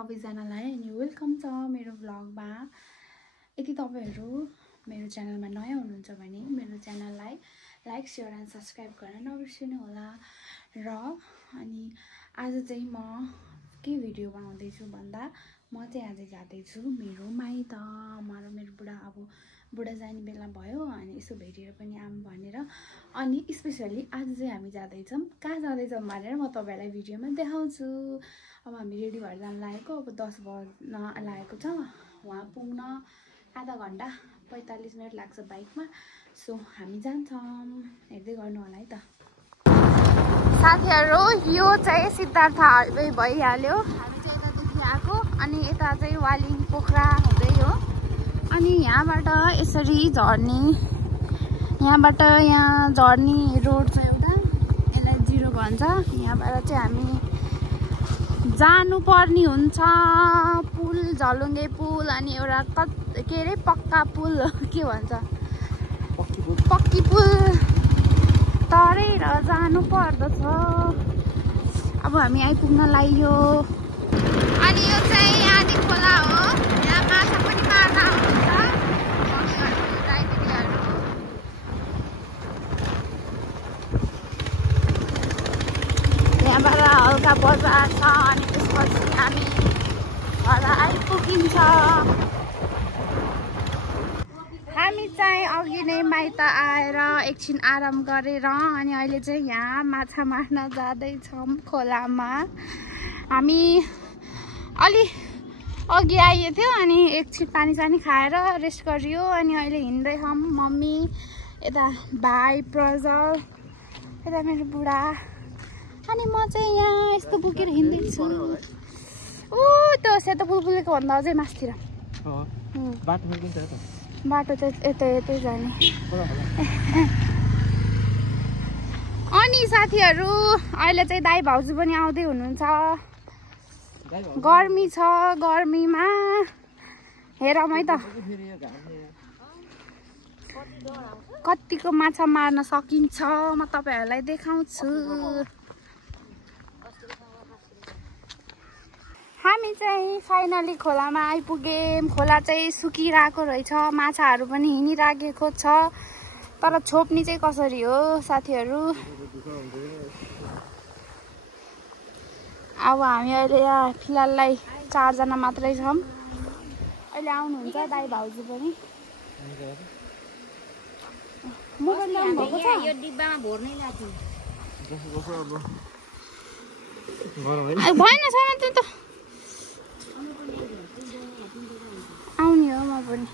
सबैजनालाई अनि वेलकम छ मेरो भ्लगमा। यदि तपाईहरु मेरो च्यानलमा नयाँ हुनुहुन्छ भने मेरो च्यानललाई लाइक शेयर एन्ड सब्स्क्राइब गर्न नबिर्सनु होला। र अनि आज चाहिँ म के भिडियो बनाउँदै छु भन्दा म चाहिँ आज जाँदै छु मेरो माइत। मेरो बुढा जाने बेला भयो अनि यसो भेटेर पनि आऊँ भनेर। अनि स्पेशली आज चाहिँ हामी जाँदै छौं। कहाँ जाँदै छौं भनेर म तपाईहरुलाई भिडियोमा देखाउँछु। अब हामी रेडी भएर जान लागेको। अब 10 बज्न लागेको छ। वहाँ पुग्न आधा घण्टा 45 मिनेट लाग्छ बाइकमा। सो हामी जान्छौं, हेर्दै गर्नु होला है त। साथीहरु, यो चाहिँ सिद्धार्थ हाइवे भइहाल्यो। हामी चाहिँ यतादेखि आएको अनि यता चाहिँ वालिङ पोखरा हुँदै हो। अनि यहाँबाट यसरी झर्ने, यहाँबाट यहाँ झर्ने रोड छ एउटा, यसलाई जिरो भन्छ। यहाँबाट चाहिँ हामी जानु पर्ने हुन्छ पुल, झलुङ्गे पुल अनि एउटा के रे पक्का पुल के भन्छ, पक्की पुल तरेर जानु पर्दछ। अब हामी आइपुग्न लाग्यो। अनि यो चाहिँ आदि खोला हो। यहाँ माछा पनि मार्न आउनुहुन्छ दाइदिदीहरु। यहाँबाट हल्का बजार छ अनि त्यसपछि हामी घर आइपुगिन्छ। हामी चाहिँ अघि नै माइत आएर एकछिन आराम गरेर अनि अहिले चाहिँ यहाँ माछा मार्न जाँदैछौँ खोलामा। हामी अलि अघि आइएको थियो अनि एकछिन पानी सानी खाएर रेस्ट गरियो अनि अहिले हिँड्दै छौँ। मम्मी, यता भाइ प्रजल, यता मेरो बुढा अनि म चाहिँ यहाँ यस्तो बोकेर हिँड्दैछु। ऊ त्यो सेतो पुलको भन्दा अझै मास्तिर बाटो चाहिँ यतै जाने। अनि साथीहरु, अहिले चाहिँ दाइ भाउजू पनि आउँदै हुनुहुन्छ। गर्मी छ, गर्मीमा हेरौँ है त कतिको माछा मार्न सकिन्छ म तपाईहरुलाई देखाउँछु। हामी चाहिँ फाइनली खोलामा आइपुग्यौं। खोला चाहिँ सुकिरहेको रहेछ, माछाहरू पनि हिँडिराखेको छ, तर छोप्ने चाहिँ कसरी हो साथीहरु। अब हामी अहिले यहाँ फिलहाललाई 4 जना मात्रै छौं। अहिले आउनुहुन्छ दाइ भाउजू पनि। मोबाइल ल्याउनु भएको छ? यो डिब्बामा भर्नै लाग्यो। भएन छैन त्यो त। आउने हो म पनि।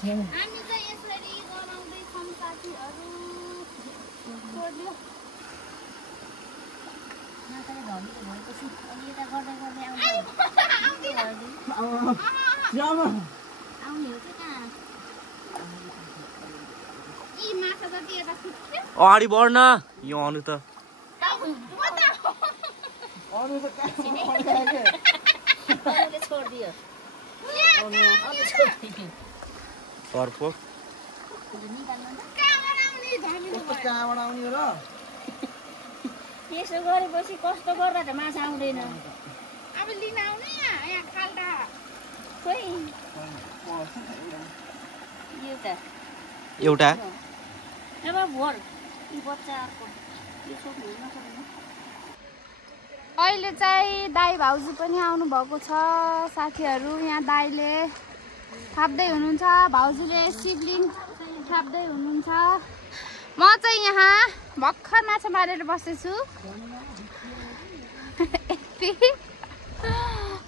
हामी चाहिँ यसरी गराउँदै छौं साथीहरु। सोध्यो माछाले धमिलो भएपछि अनि यता गर्दै गर्दै आउने हो कि कहाँ यी माछा जति यता खिच्यो अगाडि बढ्न यो अनु त छोडिदियो पर्फो यसो गरेपछि कस्तो गर्दा त माछा आउँदैन। अब लिन आउने यहाँ खाल्टा खोइ यो त एउटा अब भोर यी बच्चाहरुको यो छोड्नु नसक्नु। अहिले चाहिँ दाइ भाउजू पनि आउनु भएको छ साथीहरु। यहाँ दाइले थाप्दै हुनुहुन्छ, भाउजूले सिब्लिङ थाप्दै हुनुहुन्छ। म चाहिँ यहाँ भर्खर माछा मारेर बसेछु।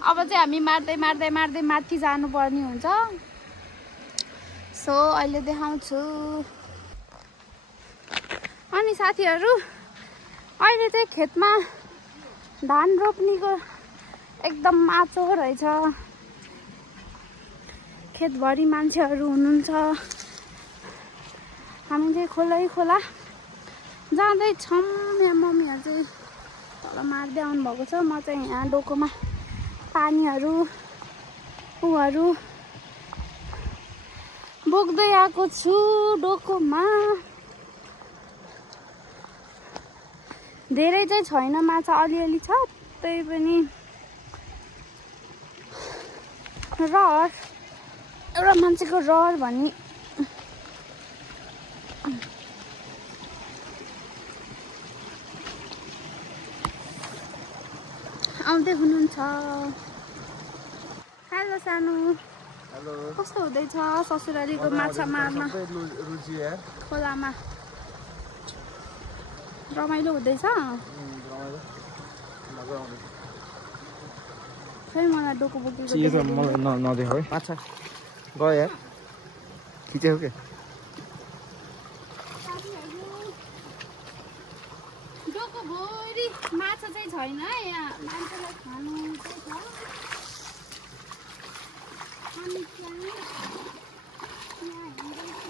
अब चाहिँ हामी मार्दै मार्दै मार्दै माथि जानुपर्ने हुन्छ। सो अहिले देखाउँछु। अनि साथीहरु, अहिले चाहिँ खेतमा धान रोप्नेको एकदम माचो रहेछ। खेतभरि मान्छेहरू हुनुहुन्छ। हामी चाहिँ खोला जाँदैछौँ। यहाँ मम्मीहरू चाहिँ तल मार्दै आउनु भएको छ। म चाहिँ यहाँ डोकोमा पानीहरू ऊहरू बोक्दै आएको छु डोकोमा। धेरै चाहिँ छैन माछा, अलिअलि छ। त्यही पनि रहर, एउटा मान्छेको रहर भनी आउँदै हुनुहुन्छ। हेलो सानो, हेलो। कस्तो हुँदैछ ससुरालीको माछा मार्न खोलामा? रमाइलो हुँदैछ? फेरि मलाई डोको बोकेको नदेखाऊ है। माछा गयो यार, खिचेको के? डोको भरि माछा चाहिँ छैन है, यहाँ मान्छेलाई खानु चाहिँ छ। अनि चाहिँ यहाँ हिँड्दैछ।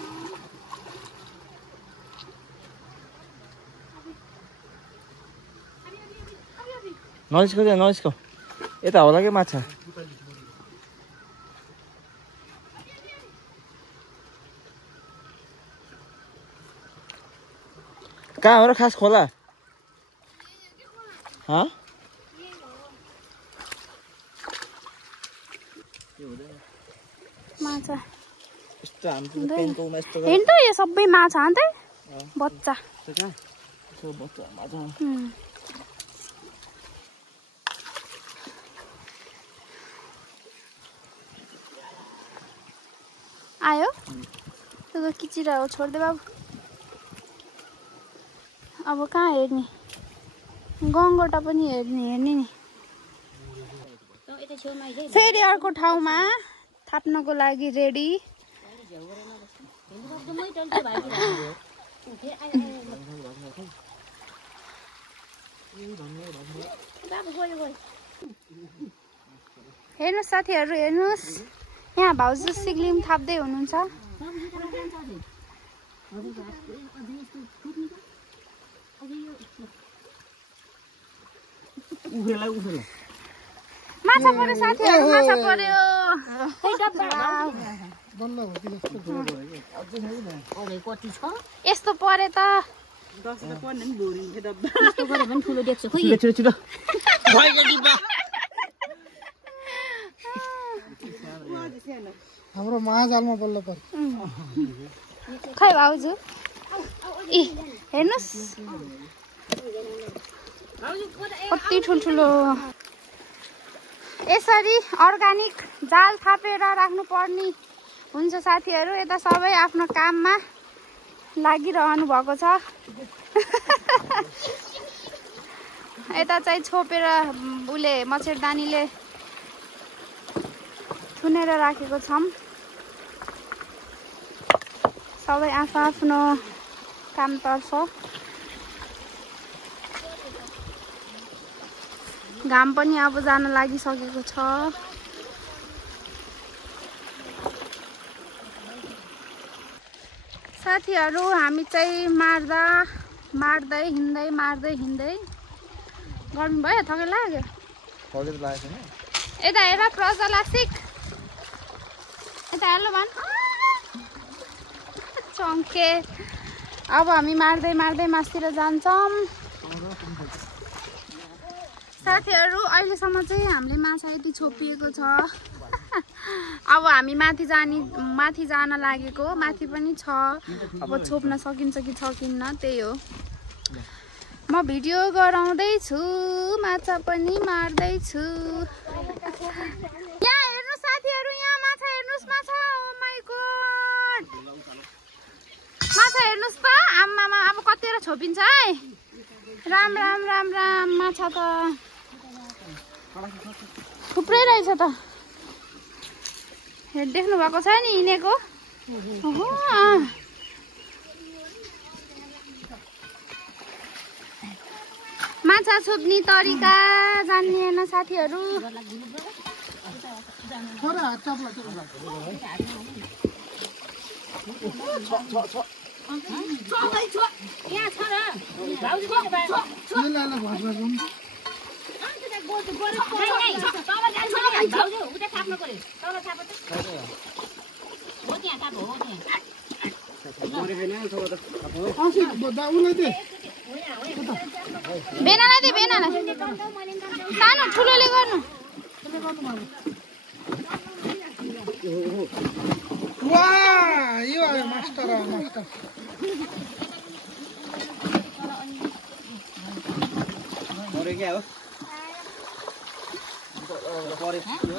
नजिसको यता होला कि माछा? कहाँ हो र खास खोला? माछा यस्तो हेर्नु त, यो सबै माछा अन्त बच्चा। आयो त्यो त किचिरा हो, छोड्दे बाबु। अब कहाँ हेर्ने? गङ्गोटा पनि हेर्ने नि। फेरि अर्को ठाउँमा थाप्नको लागि रेडी। हेर्नुहोस् साथीहरू, हेर्नुहोस् यहाँ भाउजू सिक्लिम थाप्दै हुनुहुन्छ। माछा पर्यो साथीहरू, माछा पर्यो। यस्तो परे त हाम्रो महाजालमा बल्ल पर्छ। खै भाउजू, ए हेर्नुहोस् कति ठुल्ठुलो। यसरी अर्गानिक जाल थापेर राख्नु पर्ने हुन्छ साथीहरू। यता सबै आफ्नो काममा लागिरहनु भएको छ। यता चाहिँ छोपेर उसले मच्छरदानीले थुनेर राखेको छौँ। सबै आफ्नो कामतर्फ। घाम पनि अब जान लागिसकेको छ। साथीहरू हामी चाहिँ मार्दै हिँड्दै गर्नुभयो, थकै लाग्यो। यता हेर प्रजलासिक, यता हेलो भन चङ्के। अब हामी मार्दै मासतिर जान्छौँ। साथीहरू अहिलेसम्म चाहिँ हामीले माछा यति छोपिएको छ। अब हामी माथि जान लागेको, माथि पनि छ। अब छोप्न सकिन्छ कि सकिन्न त्यही हो। म भिडियो गराउँदैछु, माछा पनि मार्दैछु। यहाँ हेर्नु साथीहरू, यहाँ माछा हेर्नुहोस्, माछा। ओ माइ गॉड, माछा हेर्नुहोस् त। आमामा अब कतिवटा छोपिन्छ है। राम माछा त थुप्रै रहेछ त। देख्नु भएको छ नि हिँडेको। माछा छोप्ने तरिका जान्दैन साथीहरू। बेनालाई दे बेनालाई सानो ठुलोले गर्नु वाह यो आयो मास्टर मास्टर परे क्या हो परे किलो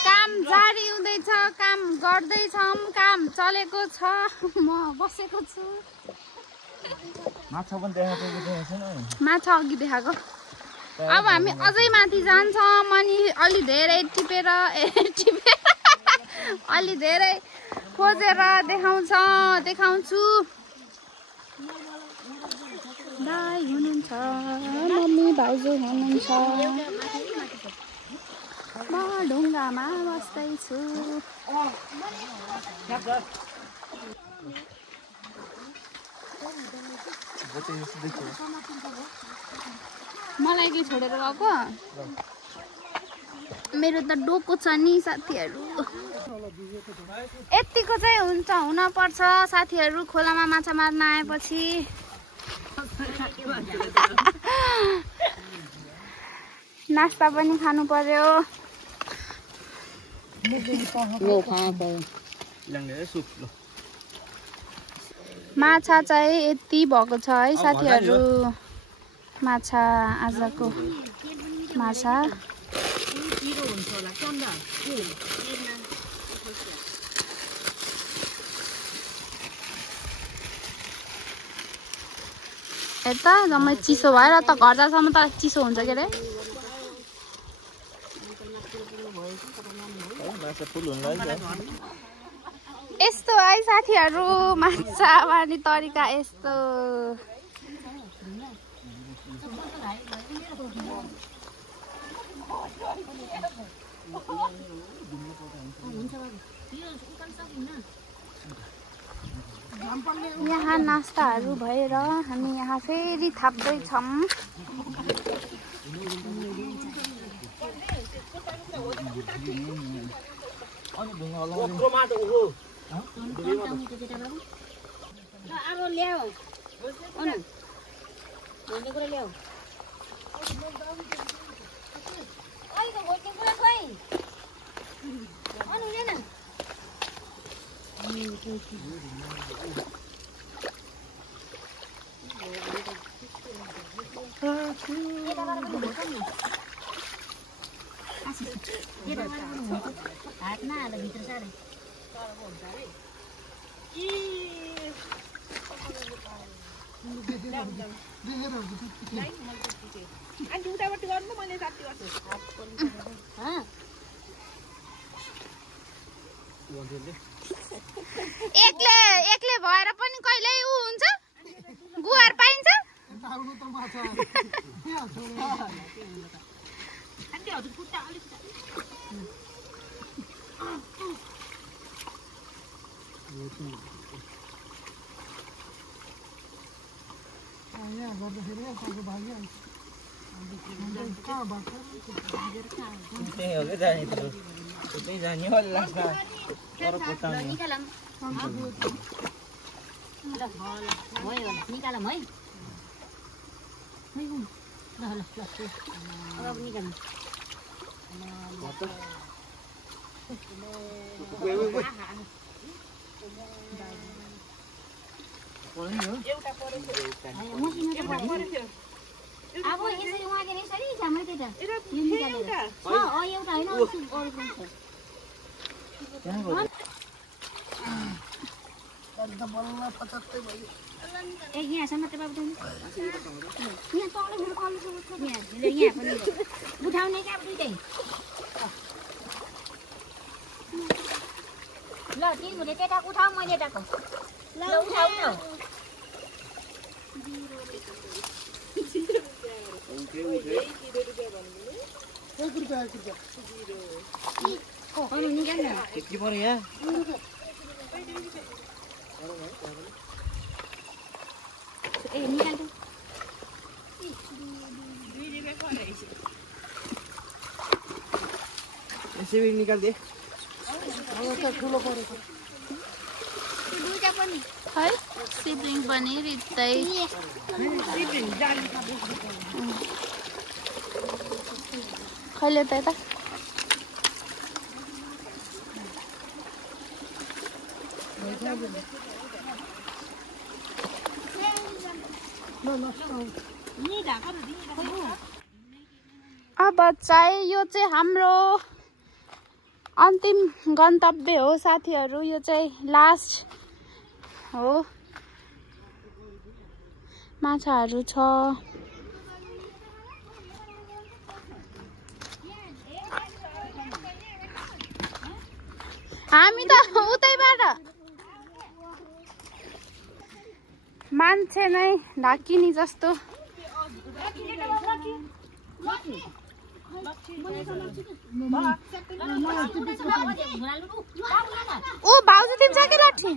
काम जारी हुँदैछ काम गर्दैछौँ काम चलेको छ म बसेको छु माछा पनि देखाएको छैन माछा अघि देखाएको अब हामी अझै माथि जान्छौँ अनि अलि धेरै टिपेर अलि धेरै खोजेर देखाउँछु दाइ हुनुहुन्छ मम्मी भाउजू हुनुहुन्छ म ढुङ्गामा बस्दैछु मलाई के छोडेर गएको मेरो त डोको छ नि साथीहरू यतिको चाहिँ हुन पर्छ साथीहरू खोलामा माछा मार्न आएपछि नास्ता पनि खानु पर्यो माछा चाहिँ यति भएको छ है साथीहरू माछा आजको माछा यता जम्मै चिसो भएर त घर जासम्म त चिसो हुन्छ के अरे यस्तो है साथीहरू माछा मार्ने तरिका यस्तो यहाँ नास्ताहरू भएर हामी यहाँ फेरि थाप्दैछौँ एक्लै भएर पनि कहिल्यै उ हुन्छ गुहार पाइन्छ अब यसरी उहाँले यसरी झ्यामै त्यता यो निकालेर एउटा हैन अरु पनि छ अन्त बल्ल पचत्तै भयो ए यहाँसम्म त बाबु यहाँ तल फेरि कलसम्म यहाँ पनि उठाउने क्या दुइटै ल तिमीले त्यता उठाऊ मैले यताको ल उठाऊ न के पर्यो यहाँ ए निकाल दे यसरी निकाल्दे दुईटा पनि है सिब्लिङ पनि रित्तै खैले त यता अब चाहिँ यो चाहिँ हाम्रो अन्तिम गन्तव्य हो साथीहरू यो चाहिँ लास्ट हो माछाहरू छ हामी त उतैबाट मान्छे नै ढाकिनी जस्तो ओ भाउजू तिमी छ कि लाठी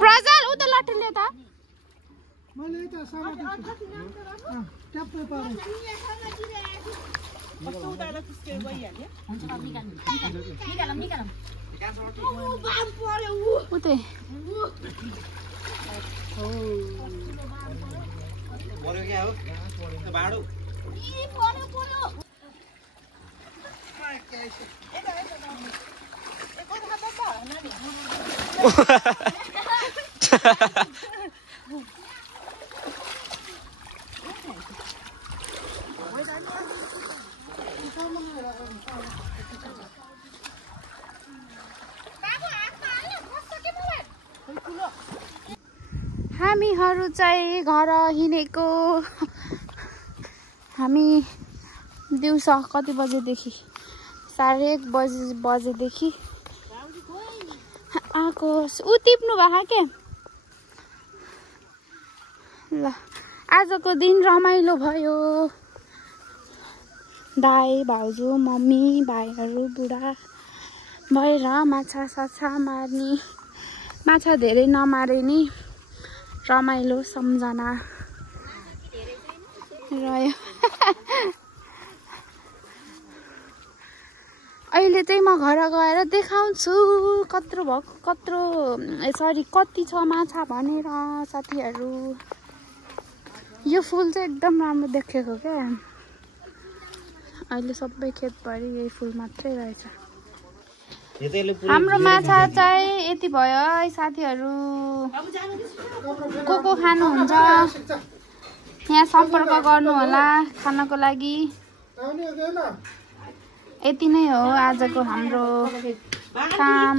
प्रजल उ त लाठी ले त मैले त समाते ट्याप्पै पारे उतै पर्यो क्या हो बाडो हामीहरू चाहिँ घर हिँडेको हामी दिउँसो कति बजेदेखि 1:30 बजेदेखि आएको ऊ टिप्नु भएको के ल आजको दिन रमाइलो भयो दाइ भाउजू मम्मी भाइहरू बुढा भएर माछा साछा मार्ने माछा धेरै नमारे नि रमाइलो सम्झना रह्यो अहिले चाहिँ म घर गएर देखाउँछु कत्रो कति छ माछा भनेर साथीहरू यो फुल चाहिँ एकदम राम्रो देखेको क्या अहिले सबै खेतभरि यही फुल मात्रै रहेछ हाम्रो माछा चाहिँ यति भयो है साथीहरू को खानुहुन्छ यहाँ सम्पर्क गर्नु होला खानको लागि यति नै हो आजको हाम्रो काम